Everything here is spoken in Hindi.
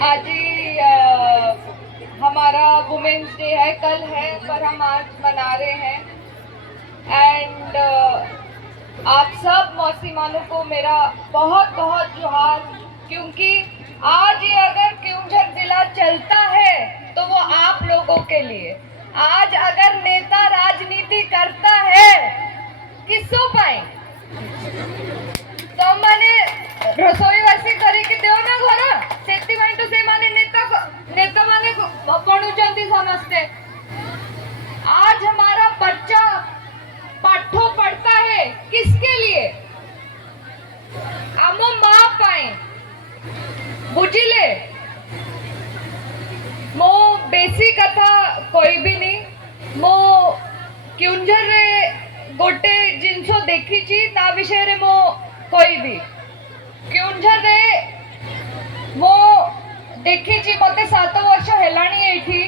आज ही हमारा वुमेन्स डे है, कल है पर हम आज मना रहे हैं। एंड आप सब मौसीमानों को मेरा बहुत बहुत जोहार, क्योंकि आज ये अगर क्योंझर जिला चलता है तो वो आप लोगों के लिए। आज अगर नेता राजनीति करता है किसों पाए तो मैंने रसोई वैसे करी कि देव ना घर सेती तो से माने नेता माने पढ़ुचंती समझते। आज हमारा बच्चा पाठों पढ़ता है किसके लिए? आमो माँ पाए बुझिले मो बेसी कथा कोई भी नहीं। मो क्योंझर रे गोटे जिनसो देखी ची ता विषय रे मो कोई भी क्योंझर रे मो देखी ची मते 7 वर्ष हेलाणी एठी।